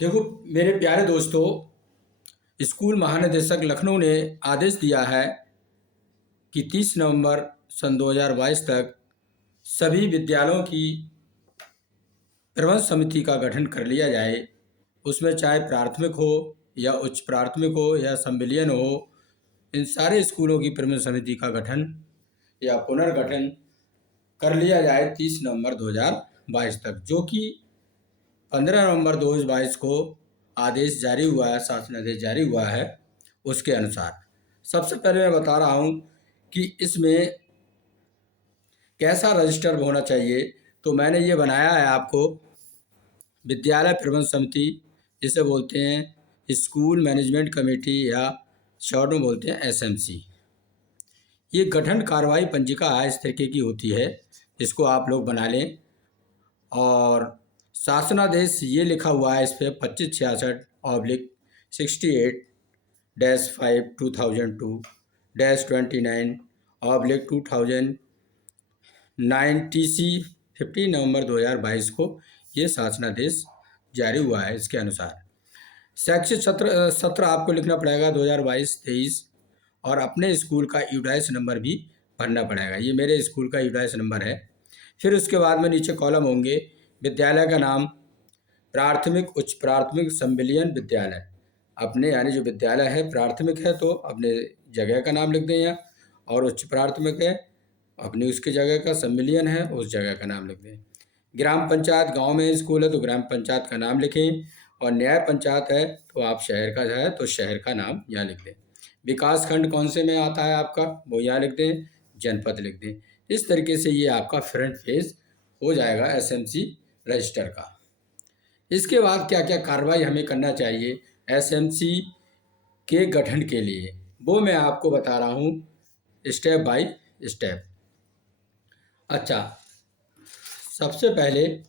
देखो मेरे प्यारे दोस्तों, स्कूल महानिदेशक लखनऊ ने आदेश दिया है कि 30 नवंबर सन 2022 तक सभी विद्यालयों की प्रबंध समिति का गठन कर लिया जाए। उसमें चाहे प्राथमिक हो या उच्च प्राथमिक हो या संविलियन हो, इन सारे स्कूलों की प्रबंध समिति का गठन या पुनर्गठन कर लिया जाए 30 नवंबर 2022 तक, जो कि 15 नवंबर 2022 को आदेश जारी हुआ है, शासनादेश जारी हुआ है। उसके अनुसार सबसे पहले मैं बता रहा हूँ कि इसमें कैसा रजिस्टर होना चाहिए। तो मैंने ये बनाया है आपको विद्यालय प्रबंध समिति, जिसे बोलते हैं स्कूल मैनेजमेंट कमेटी या शॉर्ट में बोलते हैं एसएमसी। ये गठन कार्रवाई पंजिका इस तरीके की होती है, इसको आप लोग बना लें। और शासनादेश ये लिखा हुआ है इस पर 2566/5-2002-29/2009 TC 15 नवंबर 2022 को ये शासनादेश जारी हुआ है। इसके अनुसार शैक्षिक सत्र आपको लिखना पड़ेगा 2022-23 और अपने स्कूल का यूडाइस नंबर भी भरना पड़ेगा। ये मेरे स्कूल का यूडाइस नंबर है। फिर उसके बाद में नीचे कॉलम होंगे, विद्यालय का नाम, प्राथमिक, उच्च प्राथमिक, संविलियन विद्यालय। अपने यानी जो विद्यालय है प्राथमिक है तो अपने जगह का नाम लिख दें यहाँ, और उच्च प्राथमिक है अपनी उसकी जगह का, संविलियन है उस जगह का नाम लिख दें। ग्राम पंचायत, गांव में स्कूल है तो ग्राम पंचायत का नाम लिखें, और न्याय पंचायत है तो आप शहर का है तो शहर का नाम यहाँ लिख दें। विकास खंड कौन से में आता है आपका वो यहाँ लिख दें, जनपद लिख दें। इस तरीके से ये आपका फ्रंट पेज हो जाएगा एसएमसी रजिस्टर का। इसके बाद क्या क्या कार्रवाई हमें करना चाहिए एसएमसी के गठन के लिए, वो मैं आपको बता रहा हूँ स्टेप बाय स्टेप। अच्छा, सबसे पहले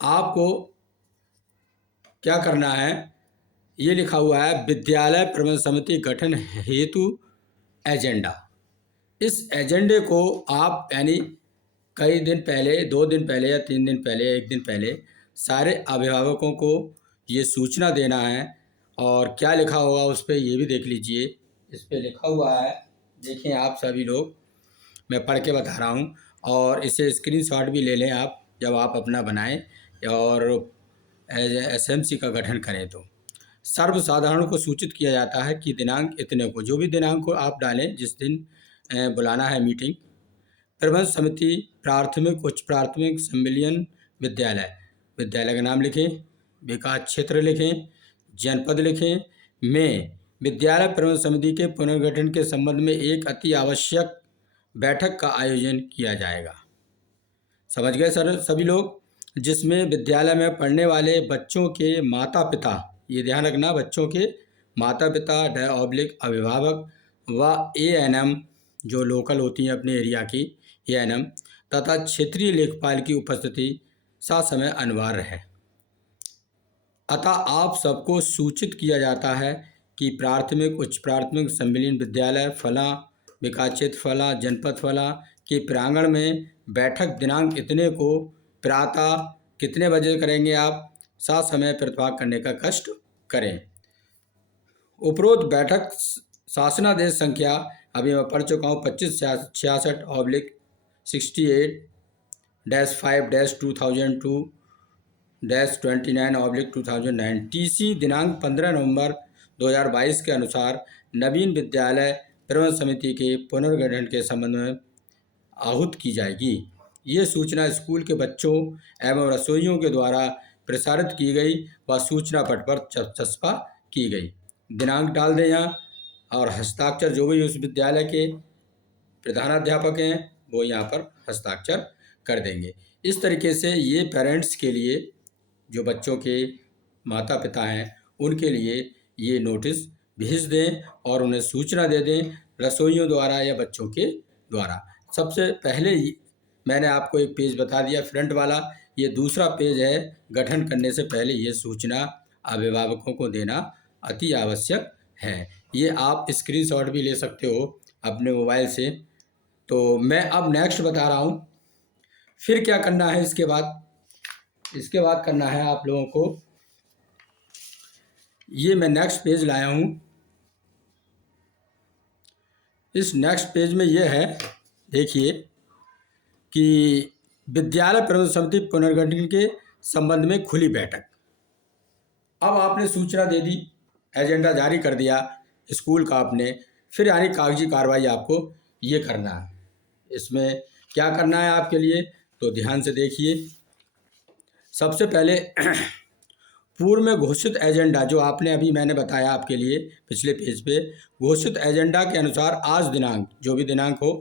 आपको क्या करना है, ये लिखा हुआ है विद्यालय प्रबंध समिति गठन हेतु एजेंडा। इस एजेंडे को आप यानी कई दिन पहले, 2 दिन पहले या 3 दिन पहले या 1 दिन पहले सारे अभिभावकों को ये सूचना देना है। और क्या लिखा होगा उस पर ये भी देख लीजिए। इस पर लिखा हुआ है, देखें आप सभी लोग, मैं पढ़ के बता रहा हूँ, और इसे स्क्रीनशॉट भी ले लें आप जब आप अपना बनाएं और एसएमसी का गठन करें। तो सर्वसाधारण को सूचित किया जाता है कि दिनांक इतने को, जो भी दिनांक को आप डालें जिस दिन बुलाना है मीटिंग, प्रबंध समिति प्राथमिक, उच्च प्राथमिक, संविलियन विद्यालय, विद्यालय का नाम लिखें, विकास क्षेत्र लिखें, जनपद लिखें, में विद्यालय प्रबंध समिति के पुनर्गठन के संबंध में एक अति आवश्यक बैठक का आयोजन किया जाएगा। समझ गए सर सभी लोग? जिसमें विद्यालय में पढ़ने वाले बच्चों के माता पिता, ये ध्यान रखना, बच्चों के माता पिता अभिभावक व एएनएम जो लोकल होती हैं अपने एरिया की एएनएम तथा क्षेत्रीय लेखपाल की उपस्थिति ससमय अनिवार्य है। अतः आप सबको सूचित किया जाता है कि प्राथमिक, उच्च प्राथमिक, संविलियन विद्यालय फला, विकास क्षेत्र फला, जनपद फला के प्रांगण में बैठक दिनांक इतने को प्रातः कितने बजे करेंगे, आप ससमय प्रतिभाग करने का कष्ट करें। उपरोक्त बैठक शासनादेश संख्या अभी मैं पढ़ चुका हूँ 2566/5-68-2002-29/2009 TC दिनांक 15 नवंबर 2022 के अनुसार नवीन विद्यालय प्रबंध समिति के पुनर्गठन के संबंध में आहूत की जाएगी। ये सूचना स्कूल के बच्चों एवं रसोइयों के द्वारा प्रसारित की गई व सूचना पट पर चस्पा की गई। दिनांक डाल दें यहाँ, और हस्ताक्षर जो भी उस विद्यालय के प्रधानाध्यापक हैं वो यहाँ पर हस्ताक्षर कर देंगे। इस तरीके से ये पेरेंट्स के लिए, जो बच्चों के माता पिता हैं उनके लिए ये नोटिस भेज दें और उन्हें सूचना दे दें रसोइयों द्वारा या बच्चों के द्वारा। सबसे पहले मैंने आपको एक पेज बता दिया फ्रंट वाला, ये दूसरा पेज है। गठन करने से पहले ये सूचना अभिभावकों को देना अति आवश्यक है। ये आप स्क्रीनशॉट भी ले सकते हो अपने मोबाइल से। तो मैं अब नेक्स्ट बता रहा हूँ फिर क्या करना है इसके बाद करना है आप लोगों को, ये मैं नेक्स्ट पेज लाया हूँ। इस नेक्स्ट पेज में ये है, देखिए कि विद्यालय प्रबंधन समिति पुनर्गठन के संबंध में खुली बैठक। अब आपने सूचना दे दी, एजेंडा जारी कर दिया स्कूल का आपने, फिर यानी कागजी कार्रवाई आपको ये करना है। इसमें क्या करना है आपके लिए, तो ध्यान से देखिए। सबसे पहले पूर्व में घोषित एजेंडा, जो आपने अभी मैंने बताया आपके लिए पिछले पेज पे, घोषित एजेंडा के अनुसार आज दिनांक, जो भी दिनांक हो,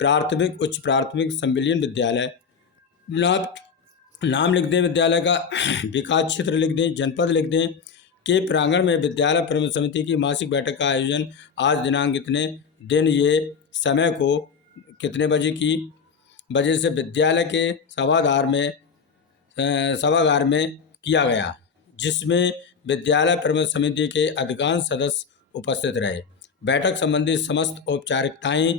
प्राथमिक, उच्च प्राथमिक, संविलियन विद्यालय, नाम लिख दें विद्यालय का, विकास क्षेत्र लिख दें, जनपद लिख दें, के प्रांगण में विद्यालय प्रबंधन समिति की मासिक बैठक का आयोजन आज दिनांक इतने दिन, ये समय को कितने बजे से विद्यालय के सभागार में किया गया, जिसमें विद्यालय प्रबंधन समिति के अधिकांश सदस्य उपस्थित रहे। बैठक संबंधी समस्त औपचारिकताएं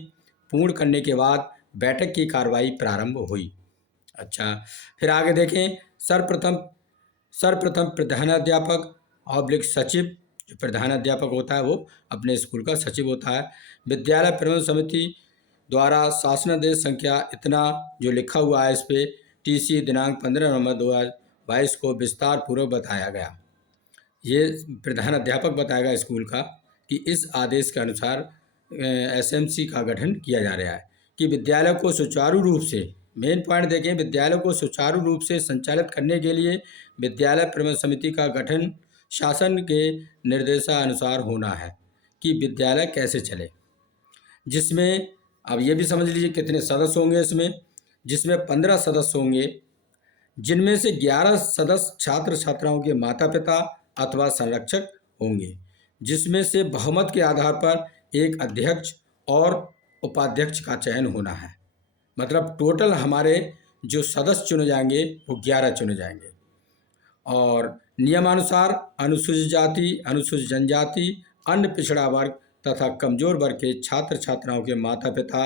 पूर्ण करने के बाद बैठक की कार्रवाई प्रारंभ हुई। अच्छा, फिर आगे देखें। सर्वप्रथम प्रधानाध्यापक / सचिव, जो प्रधानाध्यापक होता है वो अपने स्कूल का सचिव होता है, विद्यालय प्रबंधन समिति द्वारा शासनादेश संख्या इतना जो लिखा हुआ है इस पे, TC दिनांक 15 नवंबर 2022 को विस्तार पूर्वक बताया गया। ये प्रधानाध्यापक बताएगा स्कूल का कि इस आदेश के अनुसार SMC का गठन किया जा रहा है कि विद्यालय को सुचारू रूप से, मेन पॉइंट देखें, विद्यालय को सुचारू रूप से संचालित करने के लिए विद्यालय प्रबंधन समिति का गठन शासन के निर्देशानुसार होना है कि विद्यालय कैसे चले, जिसमें अब ये भी समझ लीजिए कितने सदस्य होंगे इसमें, जिसमें 15 सदस्य होंगे, जिनमें से 11 सदस्य छात्र छात्राओं के माता पिता अथवा संरक्षक होंगे, जिसमें से बहुमत के आधार पर एक अध्यक्ष और उपाध्यक्ष का चयन होना है। मतलब टोटल हमारे जो सदस्य चुने जाएंगे वो 11 चुने जाएंगे। और नियमानुसार अनुसूचित जाति, अनुसूचित जनजाति, अन्य पिछड़ा वर्ग तथा कमजोर वर्ग के छात्र छात्राओं के माता पिता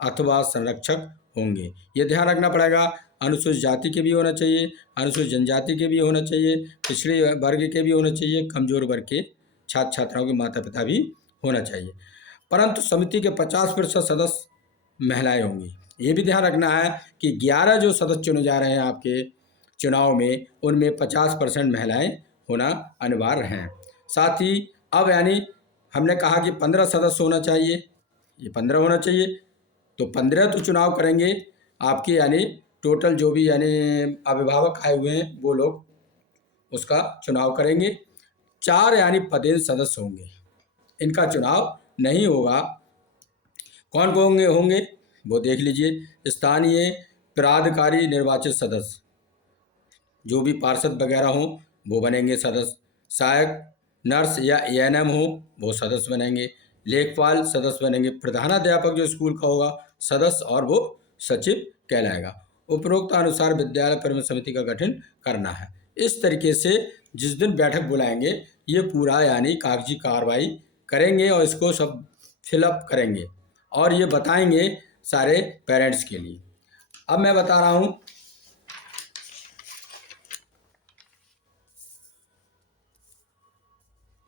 अथवा संरक्षक होंगे। ये ध्यान रखना पड़ेगा, अनुसूचित जाति के भी होना चाहिए, अनुसूचित जनजाति के भी होना चाहिए, पिछड़े वर्ग के भी होना चाहिए, कमजोर वर्ग के छात्र छात्राओं के माता पिता भी होना चाहिए। परंतु समिति के 50% सदस्य महिलाएं होंगी। ये भी ध्यान रखना है कि 11 जो सदस्य चुने जा रहे हैं आपके चुनाव में, उनमें 50% महिलाएं होना अनिवार्य हैं। साथ ही अब यानी हमने कहा कि 15 सदस्य होना चाहिए, ये 15 होना चाहिए, तो 15 तो चुनाव करेंगे आपके, यानी टोटल जो भी यानी अभिभावक आए हुए हैं वो लोग उसका चुनाव करेंगे। 4 यानी पदेन सदस्य होंगे, इनका चुनाव नहीं होगा। कौन कौन होंगे वो देख लीजिए। स्थानीय प्राधिकारी निर्वाचित सदस्य, जो भी पार्षद वगैरह हों वो बनेंगे सदस्य। सहायक नर्स या ANM हो वो सदस्य बनेंगे। लेखपाल सदस्य बनेंगे। प्रधानाध्यापक जो स्कूल का होगा सदस्य और वो सचिव कहलाएगा। उपरोक्त अनुसार विद्यालय प्रबंधन समिति का गठन करना है। इस तरीके से जिस दिन बैठक बुलाएंगे ये पूरा यानी कागजी कार्रवाई करेंगे और इसको सब फिलअप करेंगे और ये बताएंगे सारे पेरेंट्स के लिए। अब मैं बता रहा हूँ,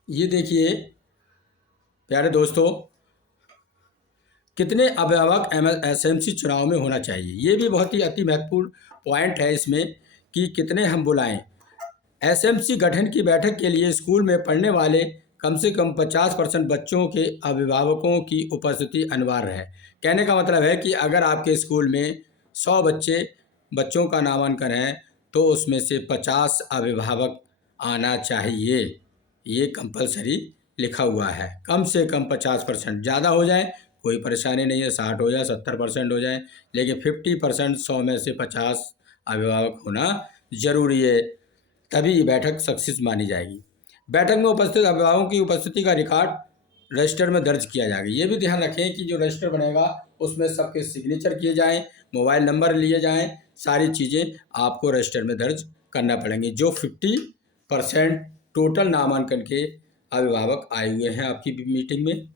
ये देखिए प्यारे दोस्तों, कितने अभिभावक SMC चुनाव में होना चाहिए, ये भी बहुत ही अति महत्वपूर्ण पॉइंट है इसमें कि कितने हम बुलाएं। SMC गठन की बैठक के लिए स्कूल में पढ़ने वाले कम से कम 50% बच्चों के अभिभावकों की उपस्थिति अनिवार्य है। कहने का मतलब है कि अगर आपके स्कूल में 100 बच्चों का नामांकन है तो उसमें से 50 अभिभावक आना चाहिए। ये कंपलसरी लिखा हुआ है। कम से कम 50%, ज़्यादा हो जाए कोई परेशानी नहीं है, 60 हो जाए, 70% हो जाए, लेकिन 50%, 100 में से 50 अभिभावक होना जरूरी है, तभी बैठक सक्सेस मानी जाएगी। बैठक में उपस्थित अभिभावकों की उपस्थिति का रिकॉर्ड रजिस्टर में दर्ज किया जाएगा। ये भी ध्यान रखें कि जो रजिस्टर बनेगा उसमें सबके सिग्नेचर किए जाएं, मोबाइल नंबर लिए जाएं, सारी चीज़ें आपको रजिस्टर में दर्ज करना पड़ेंगी। जो 50% टोटल नामांकन के अभिभावक आए हुए हैं आपकी मीटिंग में।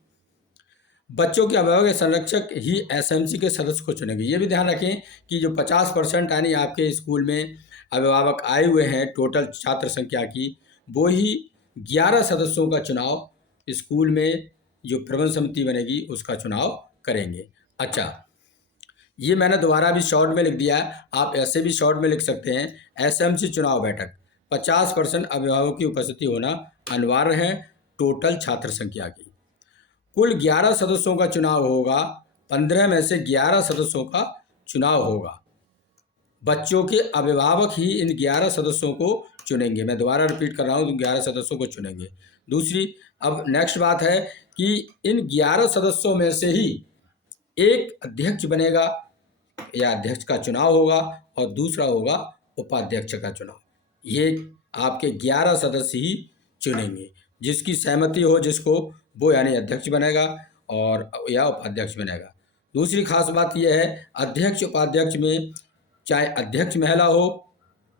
बच्चों के अभिभावक या संरक्षक ही एसएमसी के सदस्य को चुनेंगे। ये भी ध्यान रखें कि जो 50% यानी आपके स्कूल में अभिभावक आए हुए हैं टोटल छात्र संख्या की, वो ही 11 सदस्यों का चुनाव स्कूल में जो प्रबंध समिति बनेगी उसका चुनाव करेंगे। अच्छा, ये मैंने दोबारा भी शॉर्ट में लिख दिया है, आप ऐसे भी शॉर्ट में लिख सकते हैं। एसएमसी चुनाव बैठक 50% अभिभावकों की उपस्थिति होना अनिवार्य है टोटल छात्र संख्या की। कुल 11 सदस्यों का चुनाव होगा, 15 में से 11 सदस्यों का चुनाव होगा। बच्चों के अभिभावक ही इन 11 सदस्यों को चुनेंगे। मैं दोबारा रिपीट कर रहा हूँ, 11 सदस्यों को चुनेंगे। दूसरी, अब नेक्स्ट बात है कि इन 11 सदस्यों में से ही एक अध्यक्ष बनेगा या अध्यक्ष का चुनाव होगा और दूसरा होगा उपाध्यक्ष का चुनाव। ये आपके 11 सदस्य ही चुनेंगे, जिसकी सहमति हो जिसको, वो यानी अध्यक्ष बनेगा और या उपाध्यक्ष बनेगा। दूसरी खास बात यह है, अध्यक्ष उपाध्यक्ष में चाहे अध्यक्ष महिला हो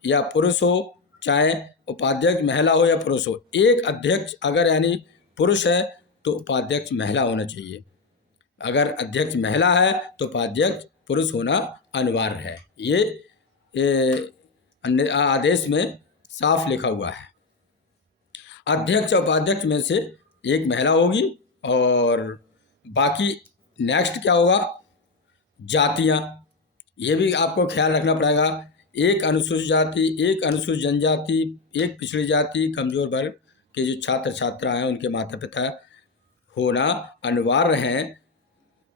या पुरुष हो, चाहे उपाध्यक्ष महिला हो या पुरुष हो, एक अध्यक्ष अगर यानी पुरुष है तो उपाध्यक्ष महिला होना चाहिए। अगर अध्यक्ष महिला है तो उपाध्यक्ष पुरुष होना अनिवार्य है। ये आदेश में साफ लिखा हुआ है। अध्यक्ष और उपाध्यक्ष में से एक महिला होगी और बाकी नेक्स्ट क्या होगा, जातियाँ, ये भी आपको ख्याल रखना पड़ेगा। एक अनुसूचित जाति, एक अनुसूचित जनजाति, एक पिछड़ी जाति, कमजोर वर्ग के जो छात्र छात्रा हैं उनके माता पिता होना अनिवार्य हैं।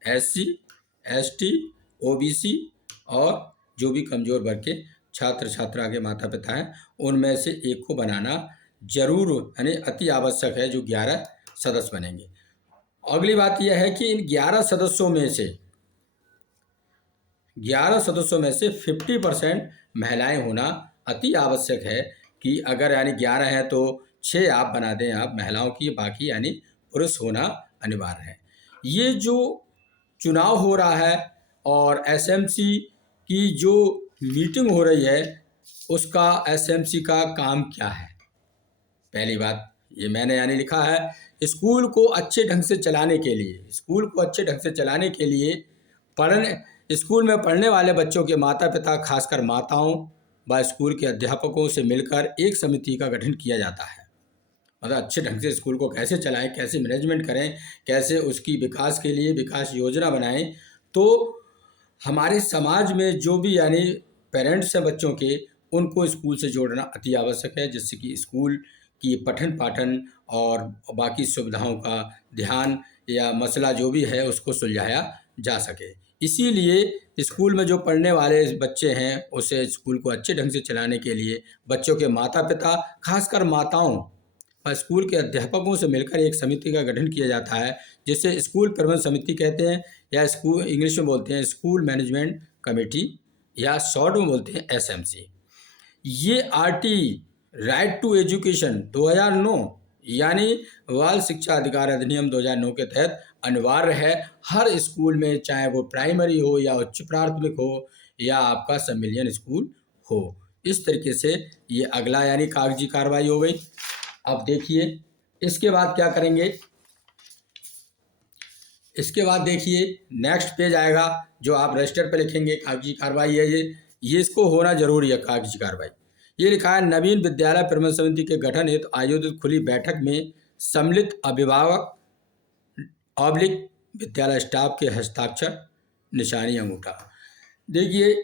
एससी, एसटी, ओबीसी और जो भी कमजोर वर्ग के छात्र छात्रा के माता पिता हैं उनमें से एक को बनाना जरूर यानी अति आवश्यक है, जो 11 सदस्य बनेंगे। अगली बात यह है कि इन 11 सदस्यों में से 50% महिलाएं होना अति आवश्यक है कि अगर यानी 11 हैं तो 6 आप बना दें आप महिलाओं की, बाकी यानी पुरुष होना अनिवार्य है। ये जो चुनाव हो रहा है और एसएमसी की जो मीटिंग हो रही है उसका एसएमसी का काम क्या है। पहली बात ये मैंने यानी लिखा है, स्कूल को अच्छे ढंग से चलाने के लिए स्कूल में पढ़ने वाले बच्चों के माता पिता खासकर माताओं व स्कूल के अध्यापकों से मिलकर एक समिति का गठन किया जाता है। मतलब अच्छे ढंग से स्कूल को कैसे चलाएं, कैसे मैनेजमेंट करें, कैसे उसकी विकास के लिए विकास योजना बनाएं। तो हमारे समाज में जो भी यानी पेरेंट्स हैं बच्चों के, उनको स्कूल से जोड़ना अति आवश्यक है, जिससे कि स्कूल की पठन पाठन और बाकी सुविधाओं का ध्यान या मसला जो भी है उसको सुलझाया जा सके। इसीलिए स्कूल में जो पढ़ने वाले बच्चे हैं उसे स्कूल को अच्छे ढंग से चलाने के लिए बच्चों के माता पिता खासकर माताओं और स्कूल के अध्यापकों से मिलकर एक समिति का गठन किया जाता है, जिसे स्कूल प्रबंध समिति कहते हैं या स्कूल इंग्लिश में बोलते हैं स्कूल मैनेजमेंट कमेटी या शॉर्ट में बोलते हैं एसएमसी। ये आरटी राइट टू एजुकेशन 2009 यानी बाल शिक्षा अधिकार अधिनियम 2009 के तहत अनिवार्य है हर स्कूल में, चाहे वो प्राइमरी हो या उच्च प्राथमिक हो या आपका सब मिलियन स्कूल हो। इस तरीके से ये अगला यानी कागजी कार्रवाई हो गई। अब देखिए इसके बाद क्या करेंगे, इसके बाद देखिए नेक्स्ट पेज आएगा जो आप रजिस्टर पे लिखेंगे कागजी कार्रवाई है ये इसको होना जरूरी है कागजी कार्रवाई। ये लिखा है, नवीन विद्यालय प्रबंध समिति के गठन हेतु आयोजित खुली बैठक में सम्मिलित अभिभावक ऑब्लिक विद्यालय स्टाफ के हस्ताक्षर निशानी अंगूठा। देखिए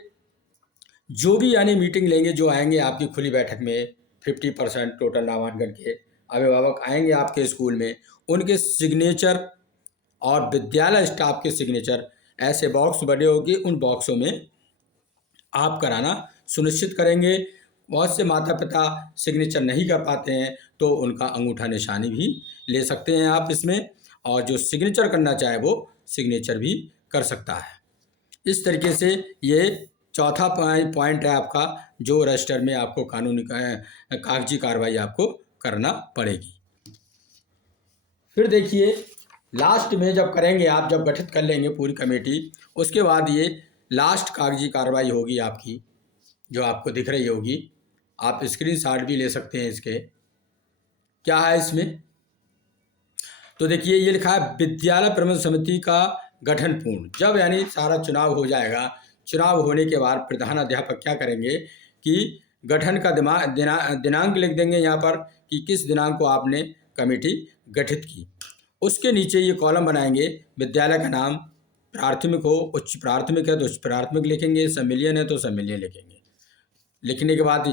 जो भी यानी मीटिंग लेंगे, जो आएंगे आपकी खुली बैठक में 50% टोटल नामांकन के अभिभावक आएंगे आपके स्कूल में, उनके सिग्नेचर और विद्यालय स्टाफ के सिग्नेचर ऐसे बॉक्स बने होंगे, उन बॉक्सों में आप कराना सुनिश्चित करेंगे। बहुत से माता पिता सिग्नेचर नहीं कर पाते हैं तो उनका अंगूठा निशानी भी ले सकते हैं आप इसमें, और जो सिग्नेचर करना चाहे वो सिग्नेचर भी कर सकता है। इस तरीके से ये चौथा पॉइंट है आपका, जो रजिस्टर में आपको कानूनी कागजी कार्रवाई आपको करना पड़ेगी। फिर देखिए लास्ट में जब करेंगे आप, जब गठित कर लेंगे पूरी कमेटी, उसके बाद ये लास्ट कागजी कार्रवाई होगी आपकी, जो आपको दिख रही होगी। आप स्क्रीनशॉट भी ले सकते हैं इसके। क्या है इसमें, तो देखिए ये लिखा है विद्यालय प्रबंधन समिति का गठन पूर्ण। जब यानी सारा चुनाव हो जाएगा, चुनाव होने के बाद प्रधानाध्यापक क्या करेंगे कि गठन का दिनांक लिख देंगे यहाँ पर कि किस दिनांक को आपने कमेटी गठित की। उसके नीचे ये कॉलम बनाएंगे, विद्यालय का नाम, प्राथमिक हो, उच्च प्राथमिक है तो उच्च प्राथमिक लिखेंगे, सम्मिलियन है तो सम्मिलियन लिखेंगे। लिखने के बाद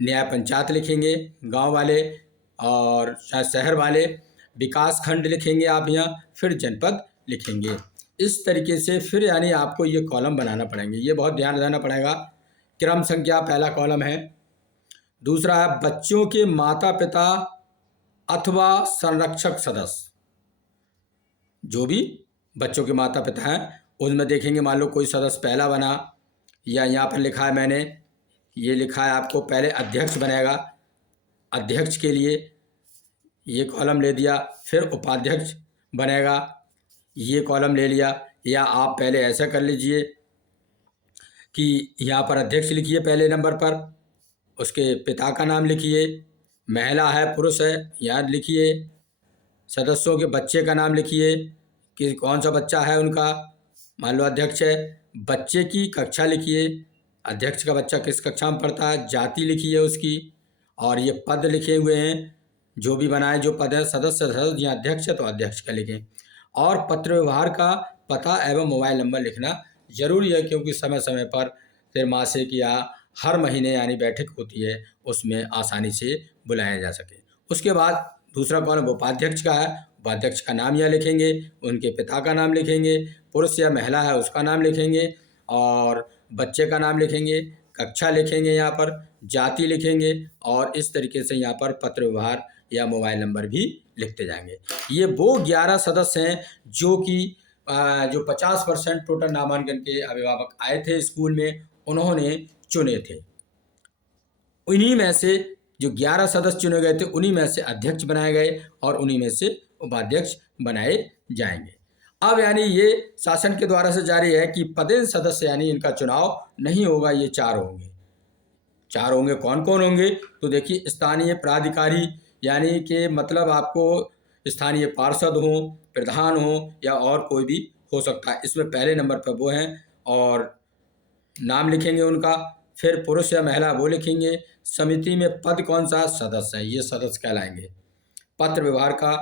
न्याय पंचायत लिखेंगे, गांव वाले और शायद शहर वाले, विकास खंड लिखेंगे आप यहाँ, फिर जनपद लिखेंगे। इस तरीके से फिर यानी आपको ये कॉलम बनाना पड़ेंगे, ये बहुत ध्यान देना पड़ेगा। क्रम संख्या पहला कॉलम है। दूसरा है बच्चों के माता पिता अथवा संरक्षक सदस्य, जो भी बच्चों के माता पिता हैं उनमें देखेंगे, मान लो कोई सदस्य पहला बना, या यहाँ पर लिखा है मैंने, ये लिखा है आपको पहले अध्यक्ष बनेगा, अध्यक्ष के लिए ये कॉलम ले दिया, फिर उपाध्यक्ष बनेगा, ये कॉलम ले लिया। या आप पहले ऐसा कर लीजिए कि यहाँ पर अध्यक्ष लिखिए पहले नंबर पर, उसके पिता का नाम लिखिए, महिला है पुरुष है याद लिखिए, सदस्यों के बच्चे का नाम लिखिए कि कौन सा बच्चा है उनका, मान लो अध्यक्ष है, बच्चे की कक्षा लिखिए, अध्यक्ष का बच्चा किस कक्षा में पढ़ता है, जाति लिखिए उसकी, और ये पद लिखे हुए हैं जो भी बनाए, जो पद है सदस्य या अध्यक्ष है तो अध्यक्ष का लिखें। और पत्र व्यवहार का पता एवं मोबाइल नंबर लिखना जरूरी है, क्योंकि समय समय पर त्रैमासिक या हर महीने यानी बैठक होती है, उसमें आसानी से बुलाया जा सके। उसके बाद दूसरा कॉलम उपाध्यक्ष का है, उपाध्यक्ष का नाम यह लिखेंगे, उनके पिता का नाम लिखेंगे, पुरुष या महिला है उसका नाम लिखेंगे, और बच्चे का नाम लिखेंगे, कक्षा लिखेंगे, यहाँ पर जाति लिखेंगे, और इस तरीके से यहाँ पर पत्र व्यवहार या मोबाइल नंबर भी लिखते जाएंगे। ये वो 11 सदस्य हैं जो कि जो 50% टोटल नामांकन के अभिभावक आए थे स्कूल में, उन्होंने चुने थे। उन्हीं में से जो 11 सदस्य चुने गए थे, उन्हीं में से अध्यक्ष बनाए गए और उन्हीं में से उपाध्यक्ष बनाए जाएंगे। अब यानी ये शासन के द्वारा से जारी है कि पदेन सदस्य यानी इनका चुनाव नहीं होगा, ये 4 होंगे। 4 होंगे, कौन कौन होंगे? तो देखिए स्थानीय प्राधिकारी, यानी कि मतलब आपको स्थानीय पार्षद हो, प्रधान हो, या और कोई भी हो सकता है। इसमें पहले नंबर पर वो हैं और नाम लिखेंगे उनका, फिर पुरुष या महिला वो लिखेंगे, समिति में पद कौन सा, सदस्य है, ये सदस्य कहलाएंगे। पत्र व्यवहार का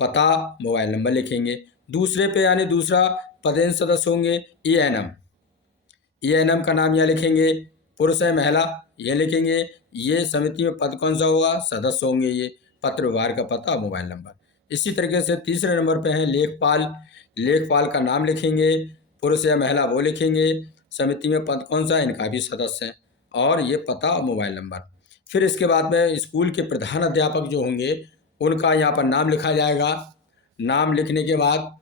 पता मोबाइल नंबर लिखेंगे। दूसरे पे यानी दूसरा पदेन सदस्य होंगे एएनएम का नाम यह लिखेंगे, पुरुष है महिला ये लिखेंगे, ये समिति में पद कौन सा होगा, सदस्य होंगे, ये पत्र व्यवहार का पता मोबाइल नंबर। इसी तरीके से तीसरे नंबर पे है लेखपाल का नाम लिखेंगे, पुरुष या महिला वो लिखेंगे, समिति में पद कौन सा है, इनका भी सदस्य है, और ये पता और मोबाइल नंबर। फिर इसके बाद में स्कूल के प्रधान अध्यापक जो होंगे उनका यहाँ पर नाम लिखा जाएगा। नाम लिखने के बाद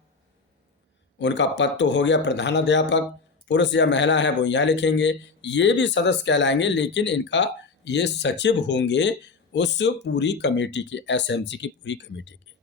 उनका पद तो हो गया प्रधानाध्यापक, पुरुष या महिला है वो यहाँ लिखेंगे, ये भी सदस्य कहलाएंगे, लेकिन इनका ये सचिव होंगे उस पूरी कमेटी के, एसएमसी की पूरी कमेटी के।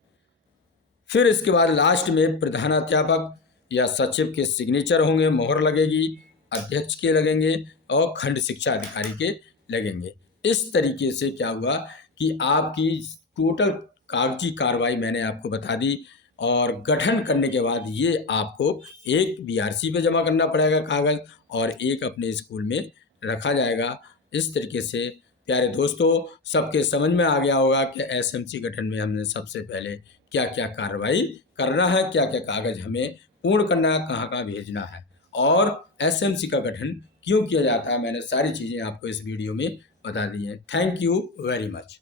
फिर इसके बाद लास्ट में प्रधानाध्यापक या सचिव के सिग्नेचर होंगे, मोहर लगेगी, अध्यक्ष के लगेंगे और खंड शिक्षा अधिकारी के लगेंगे। इस तरीके से क्या हुआ कि आपकी टोटल कागजी कार्रवाई मैंने आपको बता दी, और गठन करने के बाद ये आपको एक बीआरसी पे जमा करना पड़ेगा कागज़, और एक अपने स्कूल में रखा जाएगा। इस तरीके से प्यारे दोस्तों सबके समझ में आ गया होगा कि एसएमसी गठन में हमने सबसे पहले क्या क्या कार्रवाई करना है, क्या क्या कागज़ हमें पूर्ण करना है, कहाँ कहाँ भेजना है, और एसएमसी का गठन क्यों किया जाता है। मैंने सारी चीज़ें आपको इस वीडियो में बता दी हैं। Thank you very much.